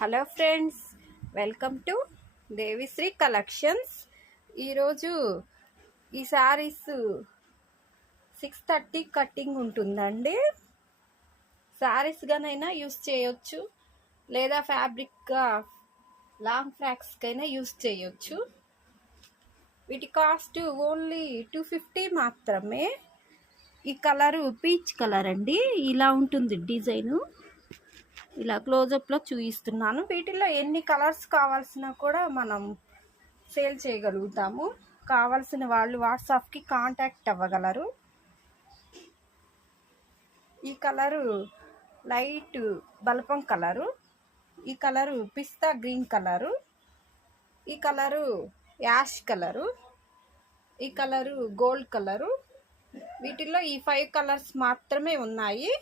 Hello friends, welcome to Devishri collections. ఈరోజు ఈ saris 6:30 cutting ఉంటుందండి. శారీస్గానైనా యూస్ చేయొచ్చు, లేదా ఫ్యాబ్రిక్గా లాంగ్ ఫ్రాక్స్కైనా యూస్ చేయొచ్చు. వీటి కాస్ట్ ఓన్లీ 250 మాత్రమే. ఈ కలరు పీచ్ కలర్ అండి. ఇలా ఉంటుంది డిజైను. ఇలా క్లోజప్లో చూపిస్తున్నాను. వీటిల్లో ఎన్ని కలర్స్ కావాల్సినా కూడా మనం సేల్ చేయగలుగుతాము. కావాల్సిన వాళ్ళు వాట్సాప్కి కాంటాక్ట్ అవ్వగలరు. ఈ కలరు లైట్ బల్పం కలరు, ఈ కలరు పిస్తా గ్రీన్ కలరు, ఈ కలరు యాష్ కలరు, ఈ కలరు గోల్డ్ కలరు. వీటిల్లో ఈ 5 కలర్స్ మాత్రమే ఉన్నాయి.